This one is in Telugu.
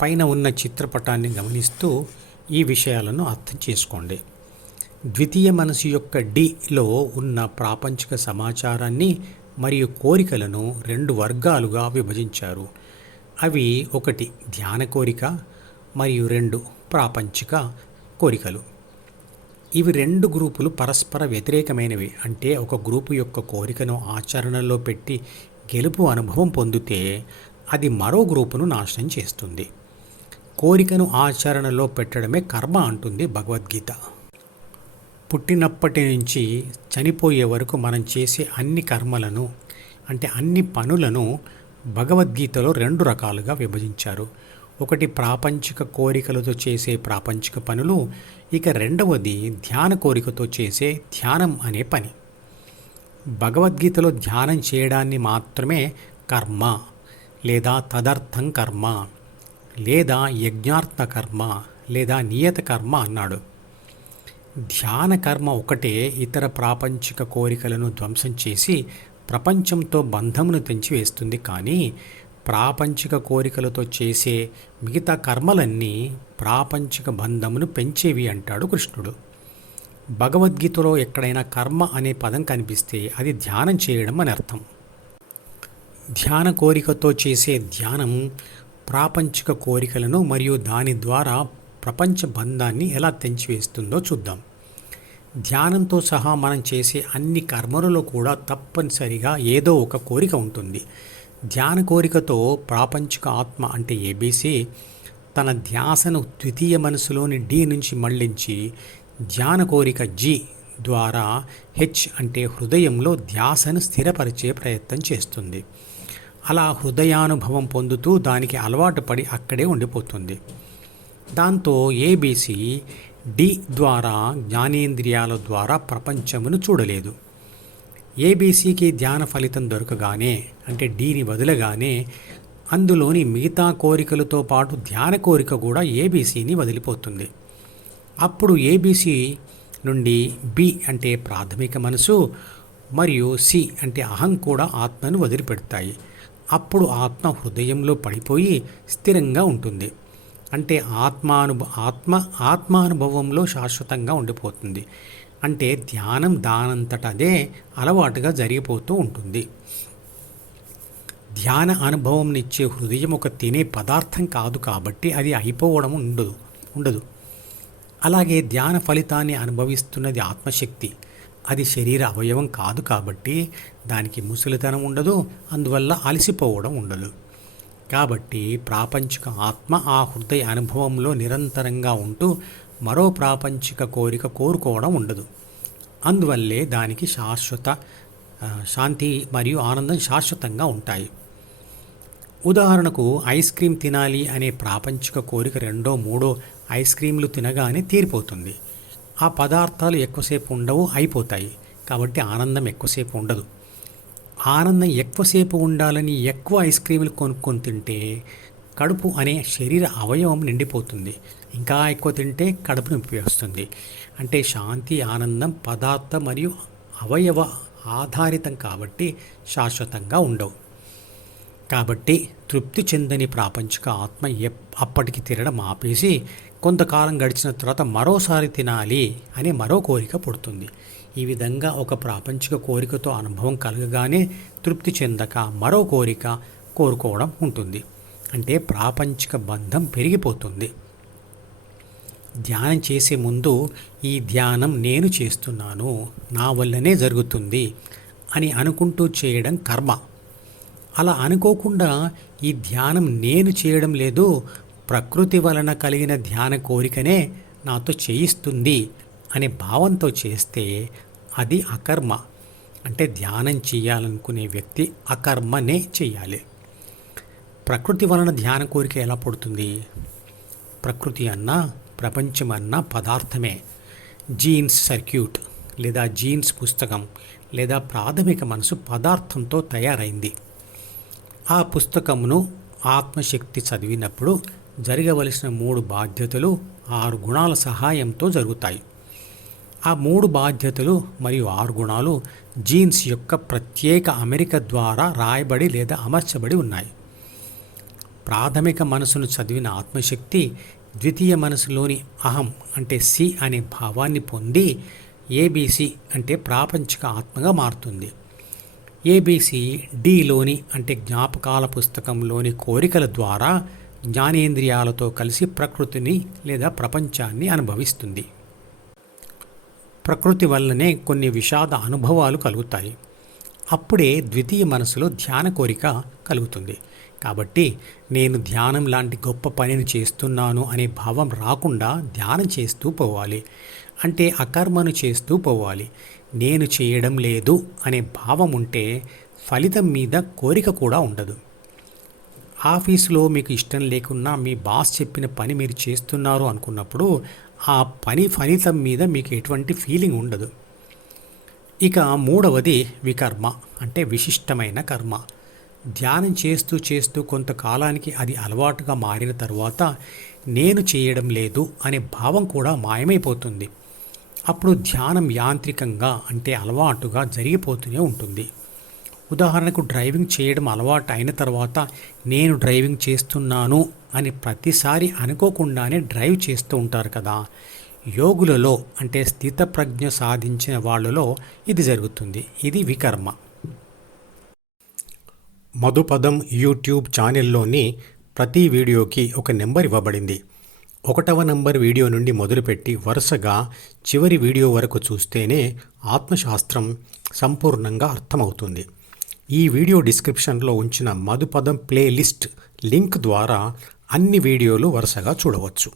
పైన ఉన్న చిత్రపటాన్ని గమనిస్తూ ఈ విషయాలను అర్థం చేసుకోండి. ద్వితీయ మనసు యొక్క డిలో ఉన్న ప్రాపంచిక సమాచారాన్ని మరియు కోరికలను 2 వర్గాలుగా విభజించారు. అవి 1 ధ్యాన కోరిక మరియు 2 ప్రాపంచిక కోరికలు. ఇవి 2 గ్రూపులు పరస్పర వ్యతిరేకమైనవి. అంటే ఒక గ్రూపు యొక్క కోరికను ఆచరణలో పెట్టి గెలుపు అనుభవం పొందితే అది మరో గ్రూపును నాశనం చేస్తుంది. కోరికను ఆచరణలో పెట్టడమే కర్మ అంటుంది భగవద్గీత. పుట్టినప్పటి నుంచి చనిపోయే వరకు మనం చేసే అన్ని కర్మలను అంటే అన్ని పనులను భగవద్గీతలో 2 రకాలుగా విభజించారు. 1 ప్రాపంచిక కోరికలతో చేసే ప్రాపంచిక పనులు, ఇక 2వది ధ్యాన కోరికతో చేసే ధ్యానం అనే పని. భగవద్గీతలో ధ్యానం చేయడాన్ని మాత్రమే కర్మ లేదా తదర్థం కర్మ లేదా యజ్ఞార్థ కర్మ లేదా నియత కర్మ అన్నాడు. ధ్యాన కర్మ ఒకటే ఇతర ప్రాపంచిక కోరికలను ధ్వంసం చేసి ప్రపంచంతో బంధమును తెంచివేస్తుంది. కానీ ప్రాపంచిక కోరికలతో చేసే మిగతా కర్మలన్నీ ప్రాపంచిక బంధమును పెంచేవి అంటాడు కృష్ణుడు. భగవద్గీతలో ఎక్కడైనా కర్మ అనే పదం కనిపిస్తే అది ధ్యానం చేయడం అని అర్థం. ధ్యాన కోరికతో చేసే ధ్యానం ప్రాపంచిక కోరికలను మరియు దాని ద్వారా ప్రపంచ బంధాన్ని ఎలా తెంచివేస్తుందో చూద్దాం. ధ్యానంతో సహా మనం చేసే అన్ని కర్మలలో కూడా తప్పనిసరిగా ఏదో ఒక కోరిక ఉంటుంది. ధ్యాన కోరికతో ప్రాపంచిక ఆత్మ అంటే ఏబీసీ తన ధ్యాసను ద్వితీయ మనసులోని డి నుంచి మళ్లించి ధ్యాన కోరిక జి ద్వారా హెచ్ అంటే హృదయంలో ధ్యాసను స్థిరపరిచే ప్రయత్నం చేస్తుంది. అలా హృదయానుభవం పొందుతూ దానికి అలవాటు పడి అక్కడే ఉండిపోతుంది. దాంతో ఏబీసీ డి ద్వారా జ్ఞానేంద్రియాల ద్వారా ప్రపంచమును చూడలేదు. ఏబీసీకి ధ్యాన ఫలితం దొరకగానే అంటే డీని వదలగానే అందులోని మిగతా కోరికలతో పాటు ధ్యాన కోరిక కూడా ఏబీసీని వదిలిపోతుంది. అప్పుడు ఏబీసీ నుండి బి అంటే ప్రాథమిక మనసు మరియు సి అంటే అహం కూడా ఆత్మను వదిలిపెడతాయి. అప్పుడు ఆత్మ హృదయంలో పడిపోయి స్థిరంగా ఉంటుంది. అంటే ఆత్మానుభవంలో శాశ్వతంగా ఉండిపోతుంది. అంటే ధ్యానం దానంతట అదే అలవాటుగా జరిగిపోతూ ఉంటుంది. ధ్యాన అనుభవంనిచ్చే హృదయం ఒక తినే పదార్థం కాదు కాబట్టి అది అయిపోవడం ఉండదు. అలాగే ధ్యాన ఫలితాన్ని అనుభవిస్తున్నది ఆత్మశక్తి. అది శరీర అవయవం కాదు కాబట్టి దానికి ముసలితనం ఉండదు, అందువల్ల అలసిపోవడం ఉండదు. కాబట్టి ప్రాపంచిక ఆత్మ ఆ హృదయ అనుభవంలో నిరంతరంగా ఉంటూ మరో ప్రాపంచిక కోరిక కోరుకోవడం ఉండదు. అందువల్లే దానికి శాంతి మరియు ఆనందం శాశ్వతంగా ఉంటాయి. ఉదాహరణకు ఐస్ క్రీమ్ తినాలి అనే ప్రాపంచిక కోరిక 2, 3 ఐస్ క్రీంలు తినగానే తీరిపోతుంది. ఆ పదార్థాలు ఎక్కువసేపు ఉండవు, అయిపోతాయి. కాబట్టి ఆనందం ఎక్కువసేపు ఉండదు. ఆనందం ఎక్కువసేపు ఉండాలని ఎక్కువ ఐస్ క్రీములు కొనుక్కొని తింటే కడుపు అనే శరీర అవయవం నిండిపోతుంది. ఇంకా ఎక్కువ తింటే కడుపు నొప్పి వస్తుంది. అంటే శాంతి ఆనందం పదార్థ మరియు అవయవ ఆధారితం కాబట్టి శాశ్వతంగా ఉండవు. కాబట్టి తృప్తి చెందని ప్రాపంచిక ఆత్మ అప్పటికి తినడం ఆపేసి కొంతకాలం గడిచిన తర్వాత మరోసారి తినాలి అనే మరో కోరిక పుడుతుంది. ఈ విధంగా ఒక ప్రాపంచిక కోరికతో అనుభవం కలగగానే తృప్తి చెందక మరో కోరిక కోరుకోవడం ఉంటుంది. అంటే ప్రాపంచిక బంధం పెరిగిపోతుంది. ధ్యానం చేసే ముందు ఈ ధ్యానం నేను చేస్తున్నాను, నా వల్లనే జరుగుతుంది అని అనుకుంటూ చేయడం కర్మ. అలా అనుకోకుండా ఈ ధ్యానం నేను చేయడం లేదు, ప్రకృతి వలన కలిగిన ధ్యాన కోరికనే నాతో చేయిస్తుంది అనే భావంతో చేస్తే అది అకర్మ. అంటే ధ్యానం చేయాలనుకునే వ్యక్తి అకర్మనే చేయాలి. ప్రకృతి వలన ధ్యాన కోరిక ఎలా పుడుతుంది? ప్రకృతి అన్నా ప్రపంచం అన్నా పదార్థమే. జీన్స్ సర్క్యూట్ లేదా జీన్స్ పుస్తకం లేదా ప్రాథమిక మనసు పదార్థంతో తయారైంది. ఆ పుస్తకమును ఆత్మశక్తి చదివినప్పుడు జరగవలసిన 3 బాధ్యతలు 6 గుణాల సహాయంతో జరుగుతాయి. ఆ 3 బాధ్యతలు మరియు 6 గుణాలు జీన్స్ యొక్క ప్రత్యేక అమరిక ద్వారా రాయబడి లేదా అమర్చబడి ఉన్నాయి. ప్రాథమిక మనసును చదివిన ఆత్మశక్తి ద్వితీయ మనసులోని అహం అంటే సి అనే భావాన్ని పొంది ఏబీసీ అంటే ప్రాపంచిక ఆత్మగా మారుతుంది. ఏబీసీ డిలోని అంటే జ్ఞాపకాల పుస్తకంలోని కోరికల ద్వారా జ్ఞానేంద్రియాలతో కలిసి ప్రకృతిని లేదా ప్రపంచాన్ని అనుభవిస్తుంది. ప్రకృతి వల్లనే కొన్ని విషాద అనుభవాలు కలుగుతాయి. అప్పుడే ద్వితీయ మనసులో ధ్యాన కోరిక కలుగుతుంది. కాబట్టి నేను ధ్యానం లాంటి గొప్ప పనిని చేస్తున్నాను అనే భావం రాకుండా ధ్యానం చేస్తూ పోవాలి. అంటే అకర్మను చేస్తూ పోవాలి. నేను చేయడం లేదు అనే భావం ఉంటే ఫలితం మీద కోరిక కూడా ఉండదు. ఆఫీసులో మీకు ఇష్టం లేకున్నా మీ బాస్ చెప్పిన పని మీరు చేస్తున్నారు అనుకున్నప్పుడు ఆ పని ఫలితం మీద మీకు ఎటువంటి ఫీలింగ్ ఉండదు. ఇక మూడవది వికర్మ అంటే విశిష్టమైన కర్మ. ధ్యానం చేస్తూ చేస్తూ కొంతకాలానికి అది అలవాటుగా మారిన తర్వాత నేను చేయడం లేదు అనే భావం కూడా మాయమైపోతుంది. అప్పుడు ధ్యానం యాంత్రికంగా అంటే అలవాటుగా జరిగిపోతూనే ఉంటుంది. ఉదాహరణకు డ్రైవింగ్ చేయడం అలవాటు అయిన తర్వాత నేను డ్రైవింగ్ చేస్తున్నాను అని ప్రతిసారి అనుకోకుండానే డ్రైవ్ చేస్తూ ఉంటారు కదా. యోగులలో అంటే స్థితప్రజ్ఞ సాధించిన వాళ్ళలో ఇది జరుగుతుంది. ఇది వికర్మ. మధుపదం యూట్యూబ్ ఛానల్లోని ప్రతి వీడియోకి ఒక నెంబర్ ఇవ్వబడింది. 1వ నంబర్ వీడియో నుండి మొదలుపెట్టి వరుసగా చివరి వీడియో వరకు చూస్తేనే ఆత్మశాస్త్రం సంపూర్ణంగా అర్థమవుతుంది. ఈ వీడియో డిస్క్రిప్షన్లో ఉంచిన మధుపదం ప్లేలిస్ట్ లింక్ ద్వారా అన్ని వీడియోలు వరుసగా చూడవచ్చు.